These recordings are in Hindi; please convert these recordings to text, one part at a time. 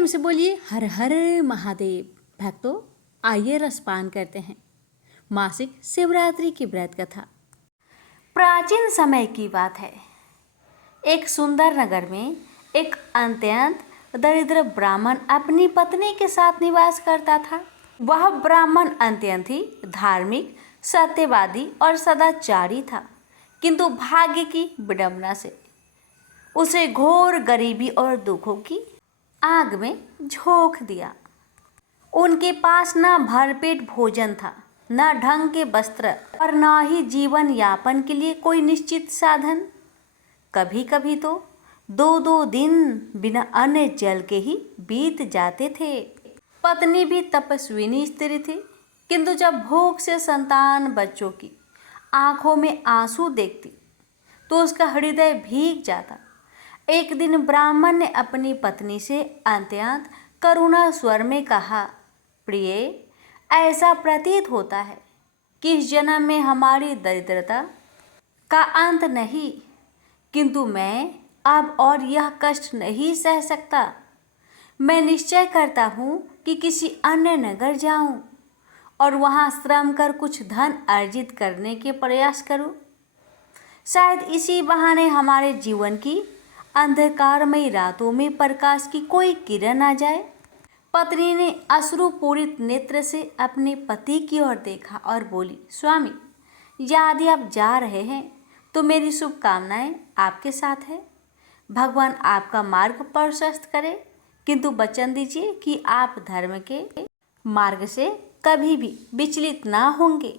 प्रेम से बोलिए हर हर महादेव। भक्तों, आइए रसपान करते हैं मासिक शिवरात्रि की व्रत कथा। प्राचीन समय की बात है। एक सुंदर नगर में एक अत्यंत दरिद्र ब्राह्मण अपनी पत्नी के साथ निवास करता था। वह ब्राह्मण अत्यंत ही धार्मिक, सत्यवादी और सदाचारी था, किंतु भाग्य की विडंबना से उसे घोर गरीबी और दुखों की आग में झोंक दिया। उनके पास न भरपेट भोजन था, न ढंग के वस्त्र और न ही जीवन यापन के लिए कोई निश्चित साधन। कभी कभी तो 2-2 दिन बिना अन्न जल के ही बीत जाते थे। पत्नी भी तपस्विनी स्त्री थी, किंतु जब भूख से संतान बच्चों की आंखों में आंसू देखती तो उसका हृदय भीग जाता। एक दिन ब्राह्मण ने अपनी पत्नी से अत्यंत करुणा स्वर में कहा, प्रिय, ऐसा प्रतीत होता है कि इस जन्म में हमारी दरिद्रता का अंत नहीं, किंतु मैं अब और यह कष्ट नहीं सह सकता। मैं निश्चय करता हूँ कि किसी अन्य नगर जाऊँ और वहाँ श्रम कर कुछ धन अर्जित करने के प्रयास करूँ। शायद इसी बहाने हमारे जीवन की अंधकारमयी रातों में प्रकाश की कोई किरण आ जाए। पत्नी ने अश्रुपूरित नेत्र से अपने पति की ओर देखा और बोली, स्वामी, यदि आप जा रहे हैं तो मेरी शुभकामनाएं आपके साथ है। भगवान आपका मार्ग प्रशस्त करे, किंतु वचन दीजिए कि आप धर्म के मार्ग से कभी भी विचलित ना होंगे।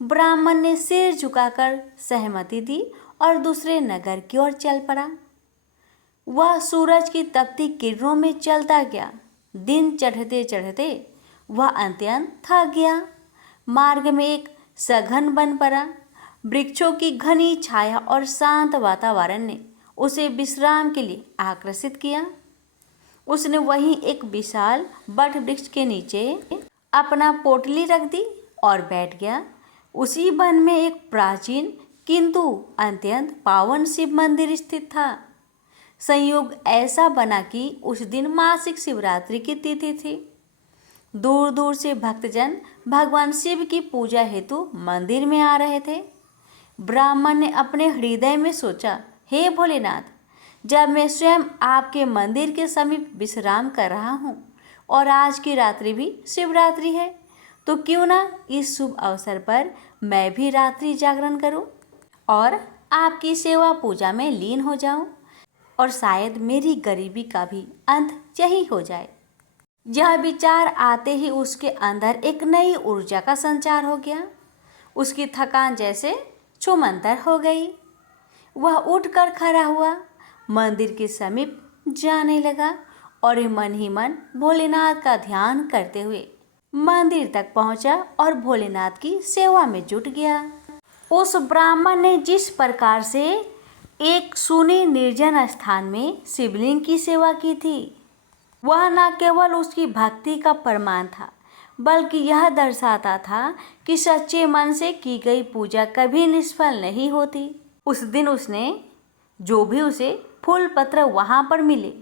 ब्राह्मण ने सिर झुकाकर सहमति दी और दूसरे नगर की ओर चल पड़ा। वह सूरज की तपती किरणों में चलता गया। दिन चढ़ते चढ़ते वह अत्यंत थक गया। मार्ग में एक सघन बन पड़ा। वृक्षों की घनी छाया और शांत वातावरण ने उसे विश्राम के लिए आकर्षित किया। उसने वहीं एक विशाल वट वृक्ष के नीचे अपना पोटली रख दी और बैठ गया। उसी वन में एक प्राचीन किंतु अत्यंत पावन शिव मंदिर स्थित था। संयोग ऐसा बना कि उस दिन मासिक शिवरात्रि की तिथि थी। दूर दूर से भक्तजन भगवान शिव की पूजा हेतु मंदिर में आ रहे थे। ब्राह्मण ने अपने हृदय में सोचा, हे भोलेनाथ, जब मैं स्वयं आपके मंदिर के समीप विश्राम कर रहा हूँ और आज की रात्रि भी शिवरात्रि है, तो क्यों ना इस शुभ अवसर पर मैं भी रात्रि जागरण करूं और आपकी सेवा पूजा में लीन हो जाऊं, और शायद मेरी गरीबी का भी अंत यही हो जाए। यह विचार आते ही उसके अंदर एक नई ऊर्जा का संचार हो गया। उसकी थकान जैसे छूमंतर हो गई। वह उठकर खड़ा हुआ, मंदिर के समीप जाने लगा और मन ही मन भोलेनाथ का ध्यान करते हुए मंदिर तक पहुंचा और भोलेनाथ की सेवा में जुट गया। उस ब्राह्मण ने जिस प्रकार से एक सुने निर्जन स्थान में शिवलिंग की सेवा की थी, वह न केवल उसकी भक्ति का प्रमाण था, बल्कि यह दर्शाता था कि सच्चे मन से की गई पूजा कभी निष्फल नहीं होती। उस दिन उसने जो भी उसे फूल पत्र वहाँ पर मिले,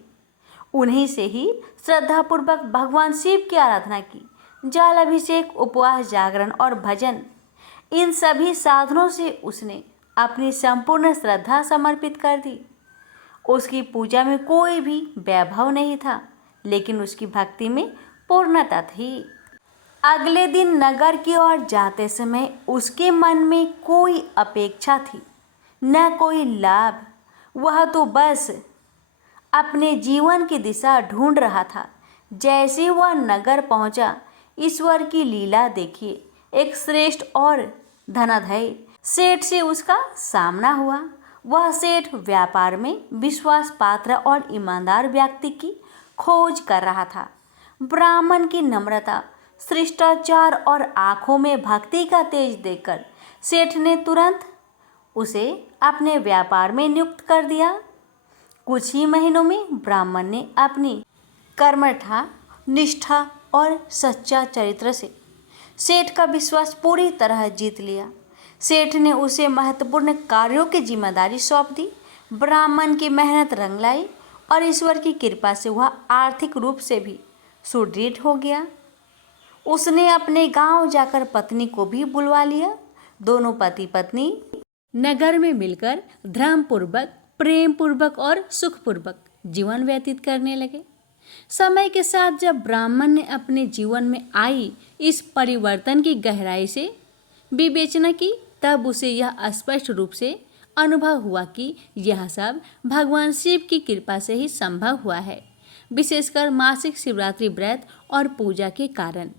उन्हीं से ही श्रद्धापूर्वक भगवान शिव की आराधना की। जल अभिषेक, उपवास, जागरण और भजन, इन सभी साधनों से उसने अपनी संपूर्ण श्रद्धा समर्पित कर दी। उसकी पूजा में कोई भी वैभव नहीं था, लेकिन उसकी भक्ति में पूर्णता थी। अगले दिन नगर की ओर जाते समय उसके मन में कोई अपेक्षा थी, न कोई लाभ। वह तो बस अपने जीवन की दिशा ढूंढ रहा था। जैसे वह नगर पहुंचा, ईश्वर की लीला देखिए, एक श्रेष्ठ और धनाढ्य सेठ से उसका सामना हुआ। वह सेठ व्यापार में विश्वास पात्र और ईमानदार व्यक्ति की खोज कर रहा था। ब्राह्मण की नम्रता, शिष्टाचार और आंखों में भक्ति का तेज देखकर सेठ ने तुरंत उसे अपने व्यापार में नियुक्त कर दिया। कुछ ही महीनों में ब्राह्मण ने अपनी कर्मठा, निष्ठा और सच्चा चरित्र से सेठ का विश्वास पूरी तरह जीत लिया। सेठ ने उसे महत्वपूर्ण कार्यों की जिम्मेदारी सौंप दी। ब्राह्मण की मेहनत रंग लाई। और ईश्वर की कृपा से वह आर्थिक रूप से भी सुदृढ़ हो गया। उसने अपने गांव जाकर पत्नी को भी बुलवा लिया। दोनों पति पत्नी नगर में मिलकर धर्मपूर्वक, प्रेमपूर्वक और सुखपूर्वक जीवन व्यतीत करने लगे। समय के साथ जब ब्राह्मण ने अपने जीवन में आई इस परिवर्तन की गहराई से विवेचना की, तब उसे यह स्पष्ट रूप से अनुभव हुआ कि यह सब भगवान शिव की कृपा से ही संभव हुआ है, विशेषकर मासिक शिवरात्रि व्रत और पूजा के कारण।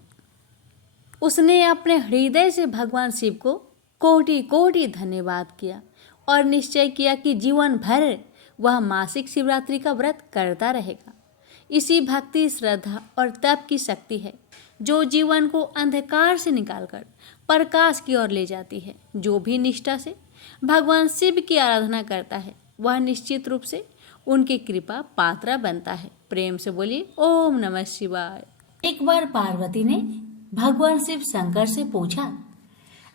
उसने अपने हृदय से भगवान शिव को कोटि कोटि धन्यवाद किया और निश्चय किया कि जीवन भर वह मासिक शिवरात्रि का व्रत करता रहेगा। इसी भक्ति, श्रद्धा और तप की शक्ति है जो जीवन को अंधकार से निकालकर प्रकाश की ओर ले जाती है। जो भी निष्ठा से भगवान शिव की आराधना करता है वह निश्चित रूप से उनकी कृपा पात्र बनता है। प्रेम से बोलिए ओम नमः शिवाय। एक बार पार्वती ने भगवान शिव शंकर से पूछा,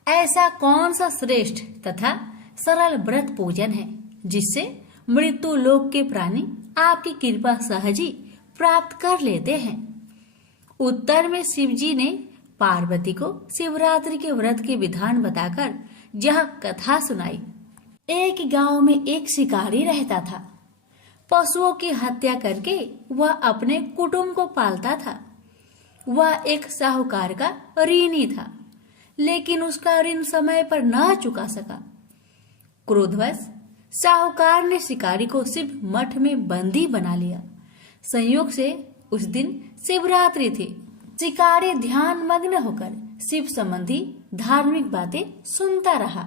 ऐसा कौन सा श्रेष्ठ तथा सरल व्रत पूजन है जिससे मृत्यु लोक के प्राणी आपकी कृपा सहज ही प्राप्त कर लेते हैं? उत्तर में शिवजी ने पार्वती को शिवरात्रि के व्रत के विधान बताकर यह कथा सुनाई। एक गांव में एक शिकारी रहता था। पशुओं की हत्या करके वह अपने कुटुंब को पालता था। वह एक साहूकार का ऋणी था, लेकिन उसका ऋण समय पर न चुका सका। क्रोधवश साहूकार ने शिकारी को शिव मठ में बंदी बना लिया। संयोग से उस दिन शिवरात्रि थी। शिकारी ध्यान मग्न होकर शिव संबंधी धार्मिक बातें सुनता रहा।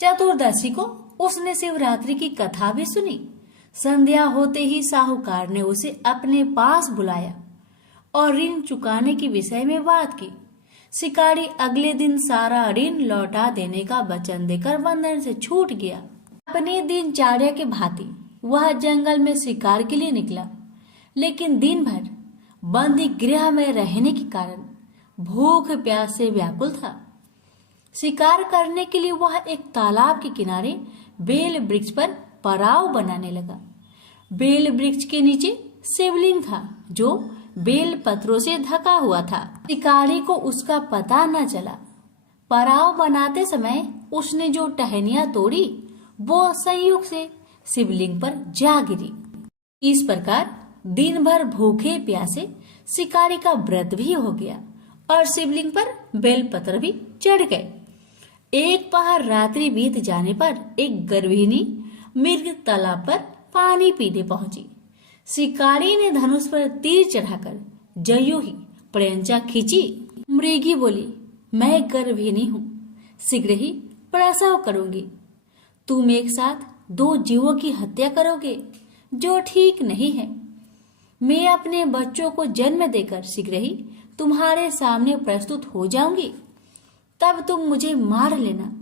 चतुर्दशी को उसने शिवरात्रि की कथा भी सुनी। संध्या होते ही साहूकार ने उसे अपने पास बुलाया और ऋण चुकाने के विषय में बात की। शिकारी अगले दिन सारा ऋण लौटा देने का वचन देकर बंधन से छूट गया। अपने दिनचर्या के भांति वह जंगल में शिकार के लिए निकला, लेकिन दिन भर बंदी गृह में रहने के कारण भूख प्यास से व्याकुल था। शिकार करने के लिए वह एक तालाब के किनारे बेल वृक्ष पर पड़ाव बनाने लगा। बेल वृक्ष के नीचे शिवलिंग था जो बेल पत्रों से ढका हुआ था। शिकारी को उसका पता न चला। पड़ाव बनाते समय उसने जो टहनियां तोड़ी वो संयोग से शिवलिंग पर जा गिरी। इस प्रकार दिन भर भूखे प्यासे शिकारी का व्रत भी हो गया और शिवलिंग पर बेलपत्र भी चढ़ गए। एक पहर रात्रि बीत जाने पर एक गर्भिणी मृग तालाब पर पानी पीने पहुंची। शिकारी ने धनुष पर तीर चढ़ाकर जयो ही प्रयंचा खींची। मृगी बोली, मैं गर्भिणी हूँ, शीघ्र ही प्रसव करूंगी। तुम एक साथ 2 जीवों की हत्या करोगे जो ठीक नहीं है। मैं अपने बच्चों को जन्म देकर शीघ्र ही तुम्हारे सामने प्रस्तुत हो जाऊंगी, तब तुम मुझे मार लेना।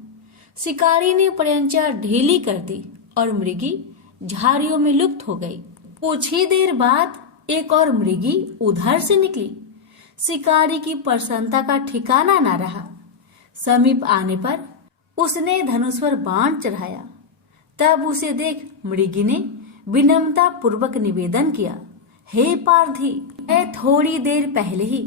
शिकारी ने प्रयंचा ढीली कर दी और मृगी झाड़ियों में लुप्त हो गई। कुछ ही देर बाद एक और मृगी उधर से निकली। शिकारी की प्रसन्नता का ठिकाना न रहा। समीप आने पर उसने धनुष पर बाण चढ़ाया। तब उसे देख मृगी ने विनम्रता पूर्वक निवेदन किया, हे पारधी, मैं थोड़ी देर पहले ही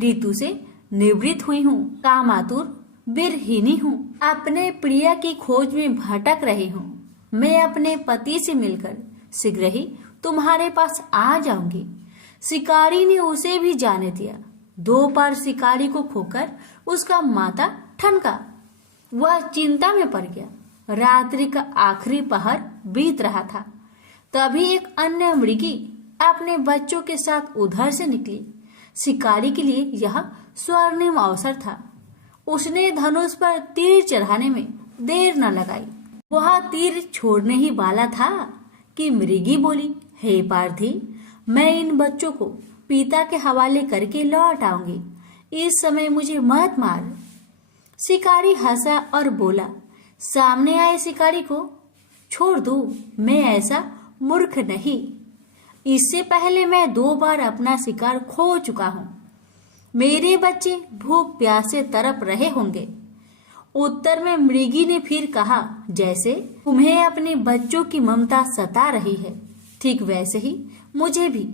ऋतु से निवृत्त हुई हूँ, कामातुर वीरहीनी हूँ, अपने प्रिय की खोज में भटक रही हूँ। मैं अपने पति से मिलकर शीघ्र ही तुम्हारे पास आ जाऊंगी। शिकारी ने उसे भी जाने दिया। 2 बार शिकारी को खोकर उसका माथा ठनका। वह चिंता में पड़ गया। रात्रि का आखिरी पहर बीत रहा था। तभी एक अन्य मृगी अपने बच्चों के साथ उधर से निकली। शिकारी के लिए यह स्वर्णिम अवसर था। उसने धनुष पर तीर चढ़ाने में देर न लगाई। वह तीर छोड़ने ही वाला था कि मृगी बोली, हे पारधी, मैं इन बच्चों को पिता के हवाले करके लौट आऊंगी। इस समय मुझे मत मार। शिकारी हंसा और बोला, सामने आए शिकारी को छोड़ दो, मैं ऐसा मूर्ख नहीं। इससे पहले मैं 2 बार अपना शिकार खो चुका हूँ। मेरे बच्चे भूख प्यास से तड़प रहे होंगे। उत्तर में मृगी ने फिर कहा, जैसे तुम्हें अपने बच्चों की ममता सता रही है, ठीक वैसे ही मुझे भी।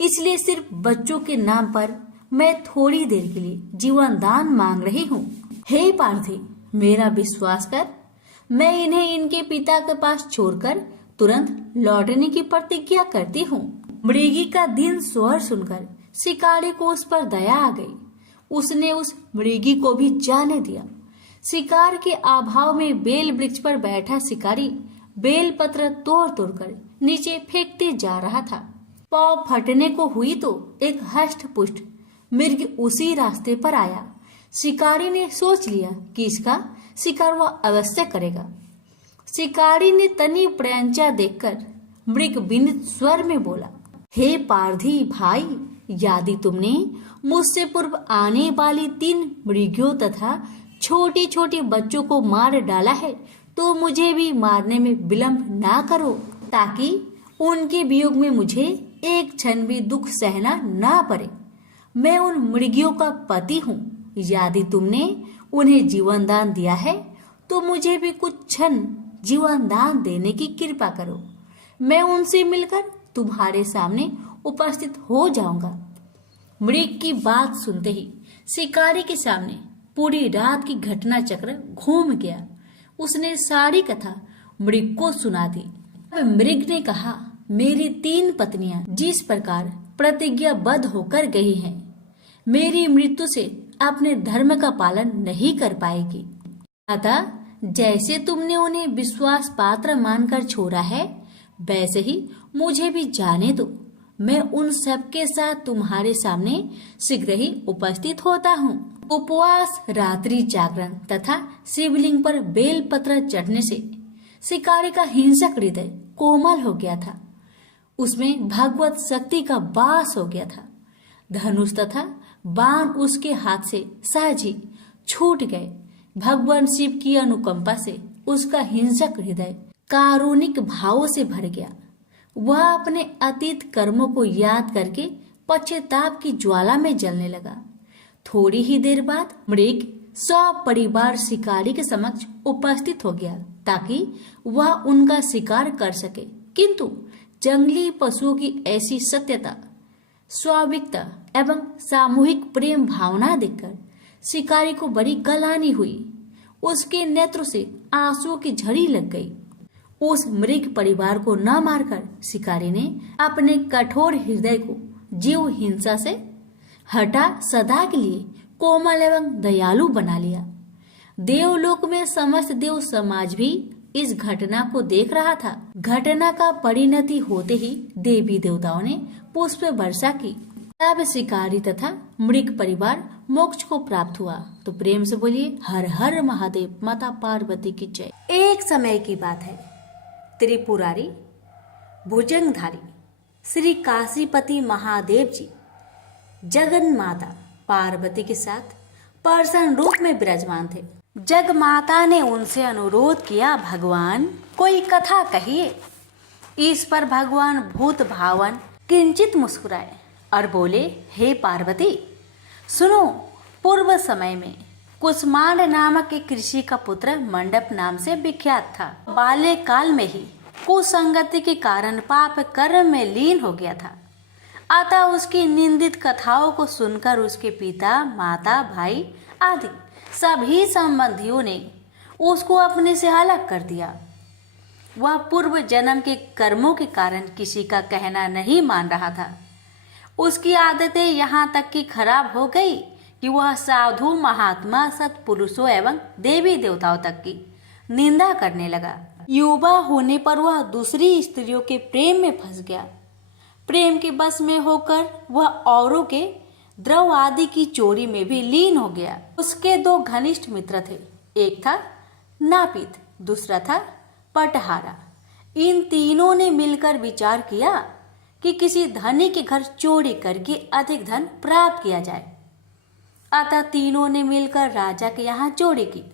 इसलिए सिर्फ बच्चों के नाम पर मैं थोड़ी देर के लिए जीवन दान मांग रही हूँ। हे पार्थी, मेरा विश्वास कर, मैं इन्हें इनके पिता के पास छोड़कर तुरंत लौटने की प्रतिज्ञा करती हूँ। मृगी का दीन स्वर सुनकर शिकारी को उस पर दया आ गई। उसने उस मृगी को भी जाने दिया। शिकार के अभाव में बेल वृक्ष पर बैठा शिकारी बेल पत्र तोड़ तोड़कर नीचे फेंकते जा रहा था। पाँव फटने को हुई तो एक हष्ट पुष्ट मृग उसी रास्ते पर आया। शिकारी ने सोच लिया कि इसका शिकार वह अवश्य करेगा। शिकारी ने तनी प्रयंचा देखकर मृग विनीत स्वर में बोला, हे पारधी भाई, यदि तुमने मुझसे पूर्व आने वाली 3 मृगियों तथा छोटे छोटे बच्चों को मार डाला है तो मुझे भी मारने में विलंब ना करो, ताकि उनके वियोग में मुझे एक क्षण भी दुख सहना ना पड़े। मैं उन मृगियों का पति हूँ। यदि तुमने उन्हें जीवन दान दिया है तो मुझे भी कुछ क्षण जीवन दान देने की कृपा करो। मैं उनसे मिलकर तुम्हारे सामने उपस्थित हो जाऊंगा। मृग की बात सुनते ही शिकारी के सामने पूरी रात की घटना चक्र घूम गया। उसने सारी कथा मृग को सुना दी। मृग ने कहा, मेरी 3 पत्नियां जिस प्रकार प्रतिज्ञाबद्ध होकर गई हैं, मेरी मृत्यु से अपने धर्म का पालन नहीं कर पाएगी। अतः जैसे तुमने उन्हें विश्वास पात्र मानकर छोड़ा है, वैसे ही मुझे भी जाने दो। मैं उन सबके साथ तुम्हारे सामने शीघ्र ही उपस्थित होता हूँ। उपवास, रात्रि जागरण तथा शिवलिंग पर बेल पत्र चढ़ने से शिकारी का हिंसक हृदय कोमल हो गया था। उसमें भगवत शक्ति का वास हो गया था। धनुष तथा बाण उसके हाथ से सहज ही छूट गए। भगवान शिव की अनुकंपा से उसका हिंसक हृदय कारुणिक भावों से भर गया। वह अपने अतीत कर्मों को याद करके पश्चाताप की ज्वाला में जलने लगा। थोड़ी ही देर बाद मृग सब परिवार शिकारी के समक्ष उपस्थित हो गया ताकि वह उनका शिकार कर सके। किंतु जंगली पशुओं की ऐसी सत्यता, स्वाभाविकता एवं सामूहिक प्रेम भावना देखकर शिकारी को बड़ी गलानी हुई। उसके नेत्र से आंसुओं की झड़ी लग गई। उस मृग परिवार को न मारकर शिकारी ने अपने कठोर हृदय को जीव हिंसा से हटा सदा के लिए कोमल एवं दयालु बना लिया। देवलोक में समस्त देव समाज भी इस घटना को देख रहा था। घटना का परिणति होते ही देवी देवताओं ने पुष्प वर्षा की। तब शिकारी तथा मृग परिवार मोक्ष को प्राप्त हुआ। तो प्रेम से बोलिए, हर हर महादेव, माता पार्वती की जय। एक समय की बात है, त्रिपुरारी भुजंगधारी श्री काशीपति महादेव जी जगन माता पार्वती के साथ पर्सन रूप में विराजमान थे। जग माता ने उनसे अनुरोध किया, भगवान कोई कथा कहिए। इस पर भगवान भूत भावन किंचित मुस्कुराए और बोले, हे पार्वती सुनो, पूर्व समय में कुसमांड नामक एक ऋषि का पुत्र मंडप नाम से विख्यात था। बाल्य काल में ही कुसंगति के कारण पाप कर्म में लीन हो गया था। अतः उसकी निंदित कथाओं को सुनकर उसके पिता, माता, भाई आदि सभी संबंधियों ने उसको अपने से अलग कर दिया। वह पूर्व जन्म के कर्मों के कारण किसी का कहना नहीं मान रहा था। उसकी आदतें यहाँ तक कि खराब हो गई कि वह साधु, महात्मा, सत्पुरुषों एवं देवी देवताओं तक की निंदा करने लगा। युवा होने पर वह दूसरी स्त्रियों के प्रेम में फंस गया। प्रेम के बस में होकर वह औरों के द्रव आदि की चोरी में भी लीन हो गया। उसके 2 घनिष्ठ मित्र थे, एक था नापित, दूसरा था पटहारा। इन तीनों ने मिलकर विचार किया कि किसी धनी के घर चोरी करके अधिक धन प्राप्त किया जाए। अतः तीनों ने मिलकर राजा के यहाँ चोरी की।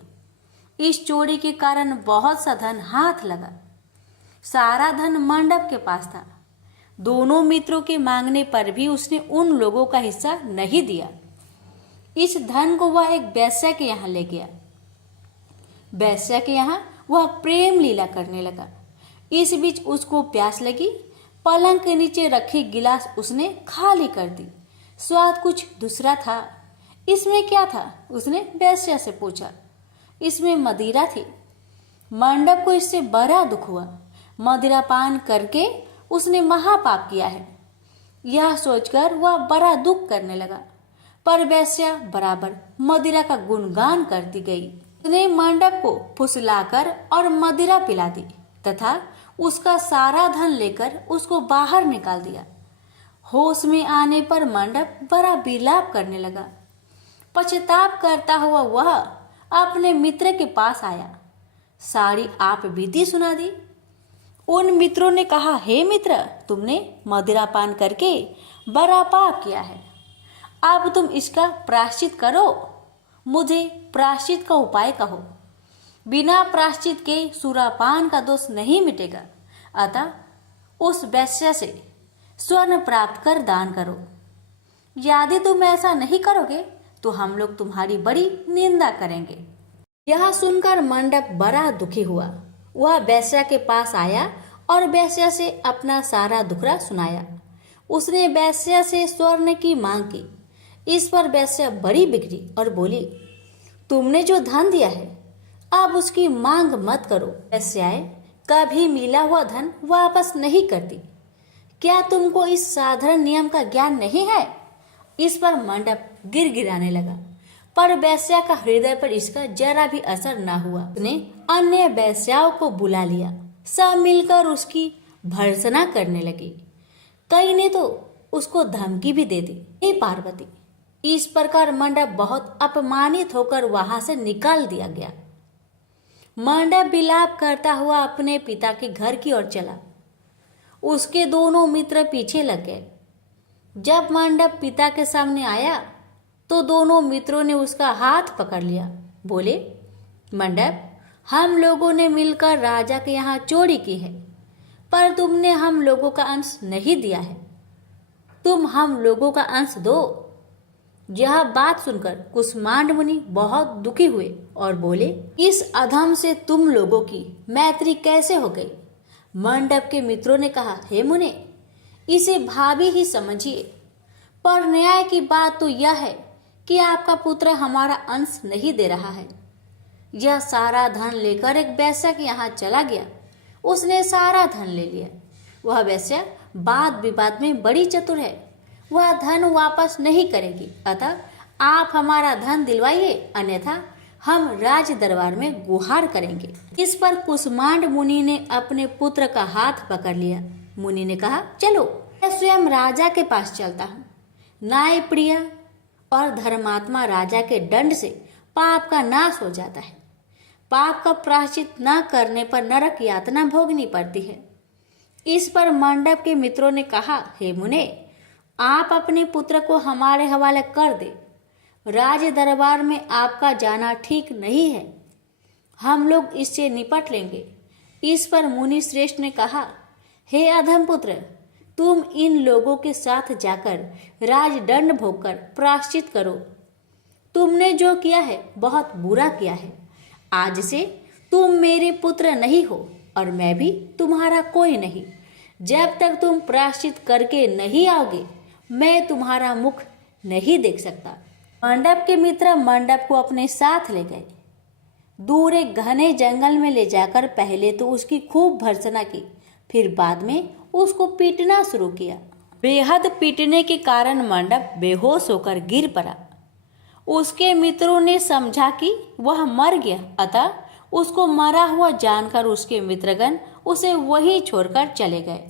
इस चोरी के कारण बहुत सा धन हाथ लगा। सारा धन मंडप के पास था। दोनों मित्रों के मांगने पर भी उसने उन लोगों का हिस्सा नहीं दिया। इस धन को वह एक वैश्या के यहाँ ले गया। वैश्या के यहाँ वह प्रेम लीला करने लगा। इस बीच उसको प्यास लगी। पलंग के नीचे रखी गिलास उसने खाली कर दी। स्वाद कुछ दूसरा था। इसमें क्या था? उसने वेश्या से पूछा। इसमें मदिरा थी। मंडप को इससे बड़ा दुख हुआ। मदिरा पान करके उसने महापाप किया है, यह सोचकर वह बड़ा दुख करने लगा। पर वेश्या बराबर मदिरा का गुणगान करती गई। उसने मंडप को फुसलाकर और मदिरा पिला दी तथा उसका सारा धन लेकर उसको बाहर निकाल दिया। होश में आने पर मंडप बड़ा विलाप करने लगा। पश्चाताप करता हुआ वह अपने मित्र के पास आया। सारी आप बीती सुना दी। उन मित्रों ने कहा, हे मित्र, तुमने मदिरा पान करके बड़ा पाप किया है। अब तुम इसका प्रायश्चित करो। मुझे प्रायश्चित का उपाय कहो। बिना प्रायश्चित के सुरापान का दोष नहीं मिटेगा। अतः उस वेश्या से स्वर्ण प्राप्त कर दान करो। यदि तुम ऐसा नहीं करोगे तो हम लोग तुम्हारी बड़ी निंदा करेंगे। यह सुनकर मंडप बड़ा दुखी हुआ। वह वेश्या के पास आया और वेश्या से अपना सारा दुखड़ा सुनाया। उसने वेश्या से स्वर्ण की मांग की। इस पर वेश्या बड़ी बिगड़ी और बोली, तुमने जो धन दिया है अब उसकी मांग मत करो। वेश्याएं कभी मिला हुआ धन वापस नहीं करती। क्या तुमको इस साधारण नियम का ज्ञान नहीं है? इस पर मंडप गिड़गिड़ाने लगा, पर वेश्या का हृदय पर इसका जरा भी असर न हुआ। उसने अन्य वेश्याओं को बुला लिया। सब मिलकर उसकी भर्त्सना करने लगी। कई ने तो उसको धमकी भी दे दी। हे पार्वती! इस प्रकार मंडप बहुत अपमानित होकर वहां से निकाल दिया गया। मंडप विलाप करता हुआ अपने पिता के घर की ओर चला। उसके दोनों मित्र पीछे लग गए। जब मंडप पिता के सामने आया तो दोनों मित्रों ने उसका हाथ पकड़ लिया। बोले, मंडप, हम लोगों ने मिलकर राजा के यहाँ चोरी की है, पर तुमने हम लोगों का अंश नहीं दिया है। तुम हम लोगों का अंश दो। यह बात सुनकर कुष्मांड मुनि बहुत दुखी हुए और बोले, इस अधम से तुम लोगों की मैत्री कैसे हो गई? मंडप के मित्रों ने कहा, हे मुने, इसे भाभी ही समझिए, पर न्याय की बात तो यह है कि आपका पुत्र हमारा अंश नहीं दे रहा है। यह सारा धन लेकर एक वेश्या के यहाँ चला गया। उसने सारा धन ले लिया। वह वेश्या वाद विवाद में बड़ी चतुर है। वह धन वापस नहीं करेगी। अतः आप हमारा धन दिलवाइए, अन्यथा हम राज दरबार में गुहार करेंगे। इस पर कुष्मांड मुनि ने अपने पुत्र का हाथ पकड़ लिया। मुनि ने कहा, चलो मैं स्वयं राजा के पास चलता हूँ। न्याय प्रिय और धर्मात्मा राजा के दंड से पाप का नाश हो जाता है। पाप का प्रायश्चित न करने पर नरक यातना भोगनी पड़ती है। इस पर मंडप के मित्रों ने कहा, हे मुने, आप अपने पुत्र को हमारे हवाले कर दे। राज दरबार में आपका जाना ठीक नहीं है। हम लोग इससे निपट लेंगे। इस पर मुनि श्रेष्ठ ने कहा, हे अधम पुत्र, तुम इन लोगों के साथ जाकर राजदंड भोगकर प्रायश्चित करो। तुमने जो किया है बहुत बुरा किया है। आज से तुम मेरे पुत्र नहीं हो और मैं भी तुम्हारा कोई नहीं। जब तक तुम प्रायश्चित करके नहीं आओगे मैं तुम्हारा मुख नहीं देख सकता। मंडप के मित्र मंडप को अपने साथ ले गए। दूर एक घने जंगल में ले जाकर पहले तो उसकी खूब भर्त्सना की, फिर बाद में उसको पीटना शुरू किया। बेहद पीटने के कारण मंडप बेहोश होकर गिर पड़ा। उसके मित्रों ने समझा कि वह मर गया, अतः उसको मरा हुआ जानकर उसके मित्रगण उसे वहीं छोड़कर चले गए।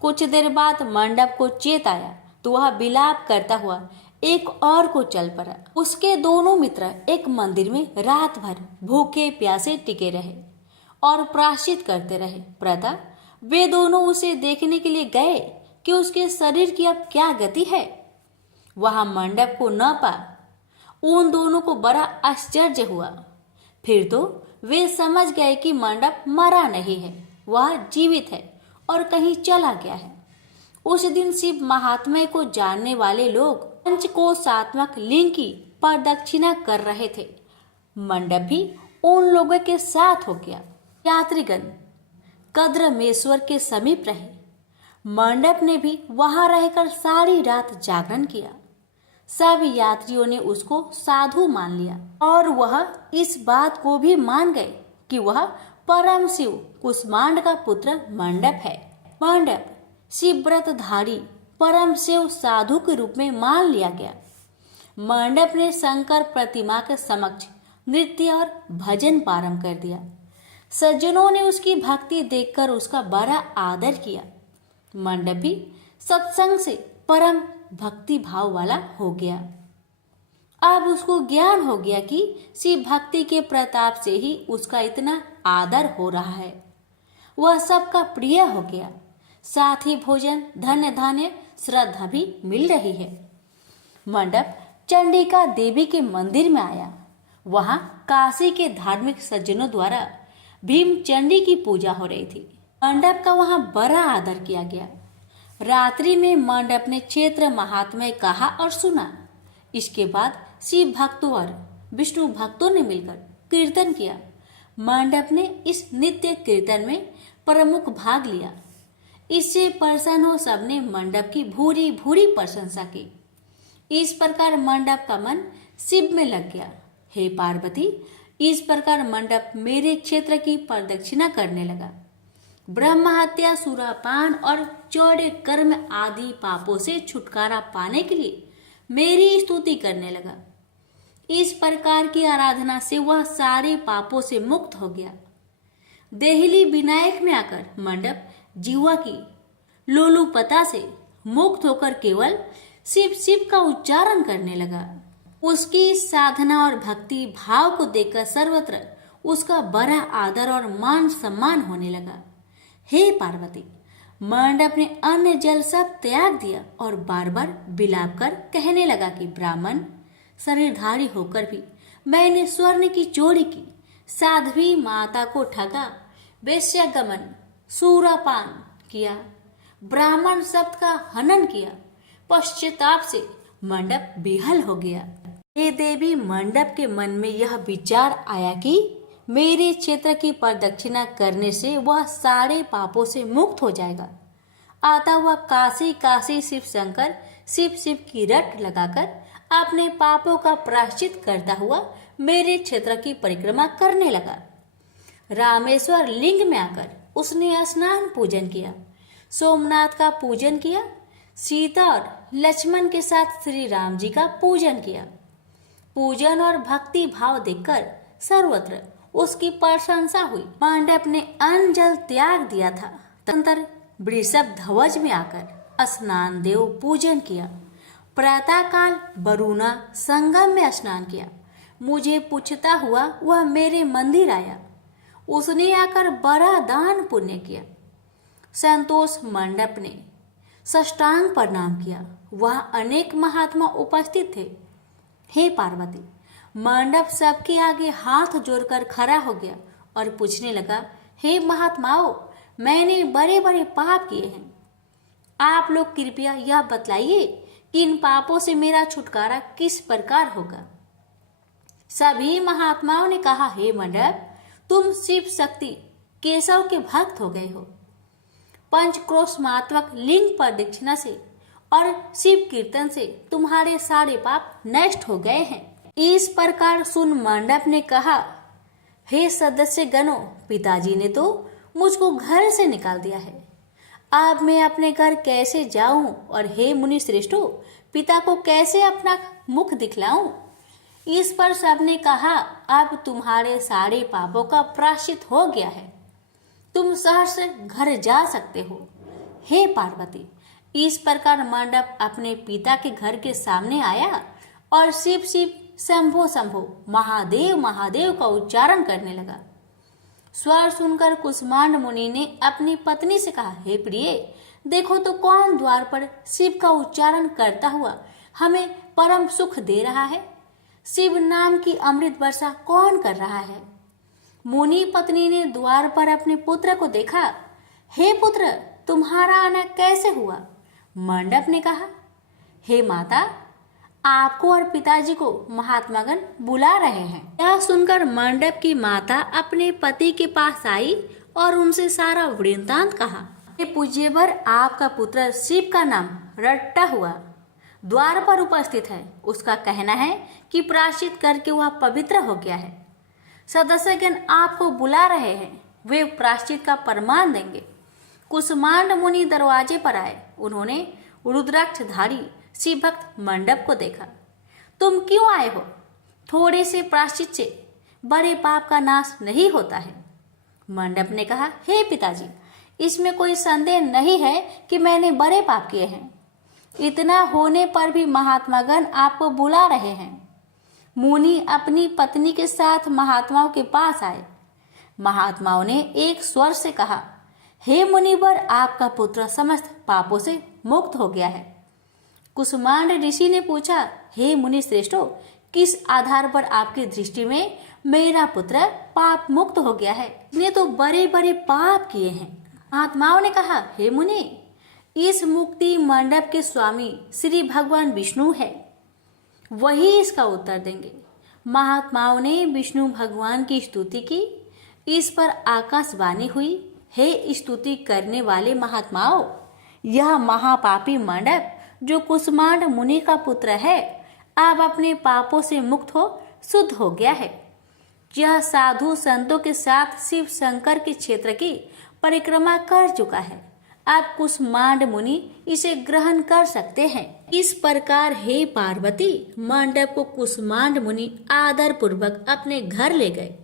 कुछ देर बाद मंडप को चेत आया तो वह विलाप करता हुआ एक और को चल पड़ा। उसके दोनों मित्र एक मंदिर में रात भर भूखे प्यासे टिके रहे और प्रायश्चित करते रहे। प्रथा वे दोनों उसे देखने के लिए गए कि उसके शरीर की अब क्या गति है। वहां मंडप को न पा उन दोनों को बड़ा आश्चर्य हुआ। फिर तो वे समझ गए कि मंडप मरा नहीं है, वह जीवित है और कहीं चला गया है। उस दिन शिव महात्म्य को जानने वाले लोग पंचकोशात्मक लिंग की प्रदक्षिणा कर रहे थे। मंडप भी उन लोगों के साथ हो गया। यात्रीगण कद्रमेश्वर के समीप रहे। मंडप ने भी वहां रहकर सारी रात जागरण किया। सब यात्रियों ने उसको साधु मान लिया और वह इस बात को भी मान गए कि वह परम शिव कुष्मांड का पुत्र मंडप है। मंडप शिवव्रतधारी परम शिव साधु के रूप में मान लिया गया। मंडप ने शंकर प्रतिमा के समक्ष नृत्य और भजन प्रारंभ कर दिया। सज्जनों ने उसकी भक्ति देखकर उसका बड़ा आदर किया। मंडप भी सत्संग से परम भक्ति भाव वाला हो गया। अब उसको ज्ञान हो गया कि शिव भक्ति के प्रताप से ही उसका इतना आदर हो रहा है। वह सबका प्रिय हो गया। साथ ही भोजन, धन्य धान्य, श्रद्धा भी मिल रही है। मंडप चंडिका देवी के मंदिर में आया। वहां काशी के धार्मिक सज्जनों द्वारा भीम चंडी की पूजा हो रही थी। मंडप का वहां बड़ा आदर किया गया। रात्रि में मंडप ने क्षेत्र महात्म्य कहा और सुना। इसके बाद शिव भक्तों और विष्णु भक्तों ने मिलकर कीर्तन किया। मंडप ने इस नित्य कीर्तन में प्रमुख भाग लिया। इससे प्रसन्न हो सबने मंडप की भूरी भूरी प्रशंसा की। इस प्रकार मंडप का मन शिव में लग गया। हे पार्वती, इस प्रकार मंडप मेरे क्षेत्र की प्रदक्षिणा करने लगा। ब्रह्म हत्या, सुरापान और चौड़े कर्म आदि पापों से छुटकारा पाने के लिए मेरी स्तुति करने लगा। इस प्रकार की आराधना से वह सारे पापों से मुक्त हो गया। देहली विनायक में आकर मंडप जीवा की लोलुपता से मुक्त होकर केवल शिव शिव का उच्चारण करने लगा। उसकी साधना और भक्ति भाव को देखकर सर्वत्र उसका बड़ा आदर और मान सम्मान होने लगा। हे पार्वती, मंडप ने अन्न जल सब त्याग दिया और बार बार विलाप कर कहने लगा कि ब्राह्मण शरीरधारी होकर भी मैंने स्वर्ण की चोरी की, साध्वी माता को ठगा, वेश्यागमन, सूरापान किया, ब्राह्मण शब्द का हनन किया। पश्चाताप से मंडप बेहाल हो गया। हे देवी, मंडप के मन में यह विचार आया कि मेरे क्षेत्र की प्रदक्षिणा करने से वह सारे पापों से मुक्त हो जाएगा। आता हुआ काशी काशी शिव शंकर शिव शिव की रट लगाकर अपने पापों का प्रायश्चित करता हुआ मेरे क्षेत्र की परिक्रमा करने लगा। रामेश्वर लिंग में आकर उसने स्नान पूजन किया, सोमनाथ का पूजन किया, सीता और लक्ष्मण के साथ श्री राम जी का पूजन किया। पूजन और भक्ति भाव देखकर सर्वत्र उसकी प्रशंसा हुई। मंडप ने अन्न जल त्याग दिया था। तदनंतर वृषभ ध्वज में आकर स्नान देव पूजन किया। प्रातः काल वरुणा संगम में स्नान किया। मुझे पूछता हुआ वह मेरे मंदिर आया। उसने आकर बड़ा दान पुण्य किया। संतोष मंडप ने साष्टांग प्रणाम किया। वह अनेक महात्मा उपस्थित थे। हे पार्वती, मंडप सबके आगे हाथ जोड़कर खड़ा हो गया और पूछने लगा, हे महात्माओं, मैंने बड़े बड़े पाप किए हैं। आप लोग कृपया यह बतलाइए कि इन पापों से मेरा छुटकारा किस प्रकार होगा। सभी महात्माओं ने कहा, हे मंडप, तुम शिव शक्ति केशव के भक्त हो गए हो। पंचक्रोशमात्मक लिंग प्रदक्षिणा से और शिव कीर्तन से तुम्हारे सारे पाप नष्ट हो गए हैं। इस प्रकार सुन मंडप ने कहा, हे सदस्य गणों, पिताजी ने तो मुझको घर से निकाल दिया है। अब मैं अपने घर कैसे जाऊं और हे मुनि श्रेष्ठों, पिता को कैसे अपना मुख दिखलाऊं। इस पर सबने कहा, अब तुम्हारे सारे पापों का प्रायश्चित हो गया है, तुम सहर्ष घर जा सकते हो। हे पार्वती, इस प्रकार मंडप अपने पिता के घर के सामने आया और शिव शिव शंभो शंभो महादेव महादेव का उच्चारण करने लगा। स्वर सुनकर कुष्मांड मुनि ने अपनी पत्नी से कहा, हे प्रिय, देखो तो कौन द्वार पर शिव का उच्चारण करता हुआ हमें परम सुख दे रहा है। शिव नाम की अमृत वर्षा कौन कर रहा है। मुनि पत्नी ने द्वार पर अपने पुत्र को देखा। हे पुत्र, तुम्हारा आना कैसे हुआ। मंडप ने कहा, हे माता, आपको और पिताजी को महात्मागण बुला रहे हैं। यह सुनकर मंडप की माता अपने पति के पास आई और उनसे सारा वृत्तांत कहा। ये पूज्यवर आपका पुत्र शिव का नाम रट्टा हुआ द्वार पर उपस्थित है। उसका कहना है कि प्रायश्चित करके वह पवित्र हो गया है। सदस्यगण आपको बुला रहे हैं, वे प्रायश्चित का प्रमाण देंगे। कुसुमांड मुनि दरवाजे पर आए। उन्होंने रुद्राक्षधारी शिव भक्त मंडप को देखा। तुम क्यों आए हो? थोड़े से प्रायश्चित से बड़े पाप का नाश नहीं होता है। मंडप ने कहा, हे पिताजी, इसमें कोई संदेह नहीं है कि मैंने बड़े पाप किए हैं। इतना होने पर भी महात्मागण आपको बुला रहे हैं। मुनि अपनी पत्नी के साथ महात्माओं के पास आए। महात्माओं ने एक स्वर से कहा, हे मुनिवर, आपका पुत्र समस्त पापों से मुक्त हो गया है। कुसुमांड ऋषि ने पूछा, हे मुनि श्रेष्ठो, किस आधार पर आपकी दृष्टि में मेरा पुत्र पाप मुक्त हो गया है? इसने तो बड़े बड़े पाप किए हैं। महात्माओं ने कहा, हे मुनि, इस मुक्ति मंडप के स्वामी श्री भगवान विष्णु है, वही इसका उत्तर देंगे। महात्माओं ने विष्णु भगवान की स्तुति की। इस पर आकाशवाणी हुई, हे स्तुति करने वाले महात्माओं, यह महापापी मंडप जो कुसुमांड मुनि का पुत्र है, अब अपने पापों से मुक्त हो शुद्ध हो गया है। यह साधु संतों के साथ शिव शंकर के क्षेत्र की परिक्रमा कर चुका है। अब कुसुमांड मुनि इसे ग्रहण कर सकते हैं। इस प्रकार हे पार्वती, मंडप को कुसुमांड मुनि आदर पूर्वक अपने घर ले गए।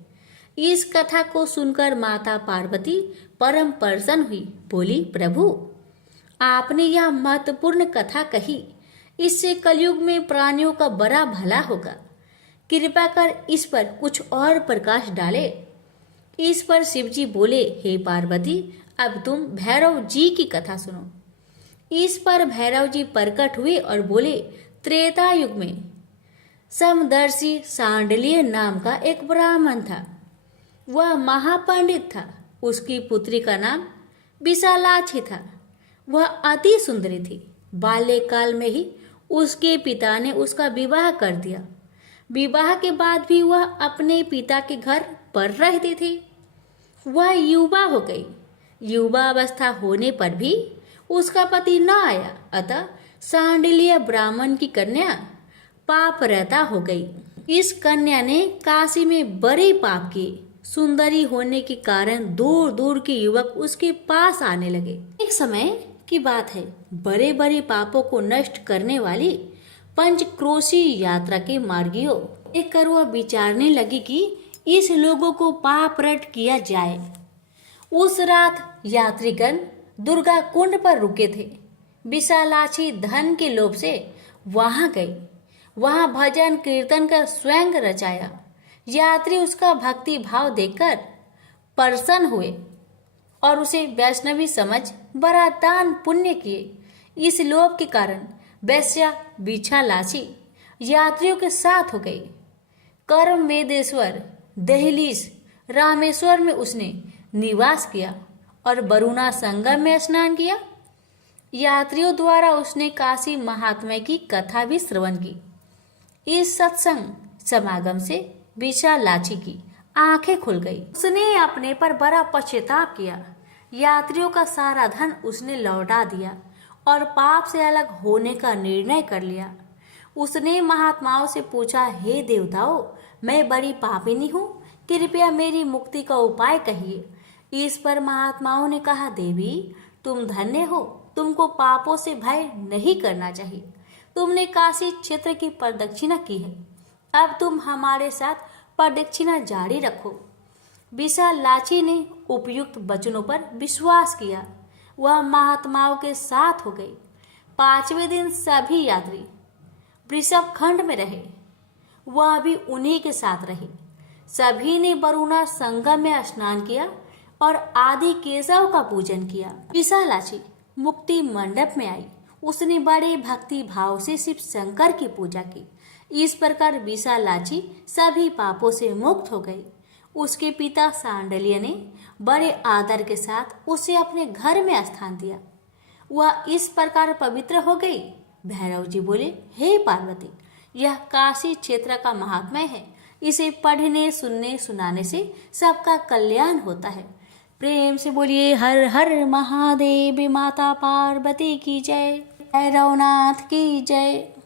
इस कथा को सुनकर माता पार्वती परम प्रसन्न हुई। बोली, प्रभु, आपने यह महत्वपूर्ण कथा कही, इससे कलयुग में प्राणियों का बड़ा भला होगा। कृपा कर इस पर कुछ और प्रकाश डाले। इस पर शिवजी बोले, हे पार्वती, अब तुम भैरव जी की कथा सुनो। इस पर भैरव जी प्रकट हुए और बोले, त्रेता युग में समदर्शी सांडलिय नाम का एक ब्राह्मण था। वह महापंडित था। उसकी पुत्री का नाम विशालाक्षी था। वह अति सुंदरी थी। बाल्यकाल में ही उसके पिता ने उसका विवाह कर दिया। विवाह के बाद भी वह अपने पिता के घर पर रहती थी। वह युवा हो गई। युवा अवस्था होने पर भी उसका पति न आया, अतः सांडिल्य ब्राह्मण की कन्या पाप रहता हो गई। इस कन्या ने काशी में बड़े पाप किए। सुंदरी होने के कारण दूर दूर के युवक उसके पास आने लगे। एक समय की बात है, बड़े बड़े पापों को नष्ट करने वाली पंचक्रोशी यात्रा के मार्गियों देखकर वह विचारने लगी कि इस लोगों को पाप रट किया जाए। उस रात यात्रीगण दुर्गा कुंड पर रुके थे। विशालाक्षी धन के लोभ से वहां गई। वहां भजन कीर्तन कर स्वयं रचाया। यात्री उसका भक्ति भाव देखकर प्रसन्न हुए और उसे वैष्णवी समझ बड़ा दान पुण्य किए। इस लोभ के कारण वैश्या विशालाक्षी यात्रियों के साथ हो गई। कर्म मेदेश्वर दहलीज रामेश्वर में उसने निवास किया और वरुणा संगम में स्नान किया। यात्रियों द्वारा उसने काशी महात्मा की कथा भी श्रवण की। इस सत्संग समागम से विशालाक्षी की आंखें खुल गई। उसने अपने पर बड़ा पश्चाताप किया। यात्रियों का सारा धन उसने लौटा दिया और पाप से अलग होने का निर्णय कर लिया। उसने महात्माओं से पूछा, हे देवताओं, मैं बड़ी पापिनी हूँ, कृपया मेरी मुक्ति का उपाय कहिए। इस पर महात्माओं ने कहा, देवी, तुम धन्य हो, तुमको पापों से भय नहीं करना चाहिए। तुमने काशी क्षेत्र की प्रदक्षिणा की है, अब तुम हमारे साथ प्रदक्षिणा जारी रखो। विशालाक्षी ने उपयुक्त वचनों पर विश्वास किया। वह महात्माओं के साथ हो गई। 5वें दिन सभी यात्री वृषभ खंड में रहे। वह भी उन्हीं के साथ रहे। सभी ने वरुणा संगम में स्नान किया और आदि केशव का पूजन किया। विशालाक्षी मुक्ति मंडप में आई। उसने बड़े भक्ति भाव से शिव शंकर की पूजा की। इस प्रकार विशालाक्षी सभी पापों से मुक्त हो गई। उसके पिता सांडल्य ने बड़े आदर के साथ उसे अपने घर में स्थान दिया। वह इस प्रकार पवित्र हो गई। भैरव जी बोले, हे पार्वती, यह काशी क्षेत्र का महात्म्य है। इसे पढ़ने सुनने सुनाने से सबका कल्याण होता है। प्रेम से बोलिए हर हर महादेव, माता पार्वती की जय, भैरवनाथ की जय।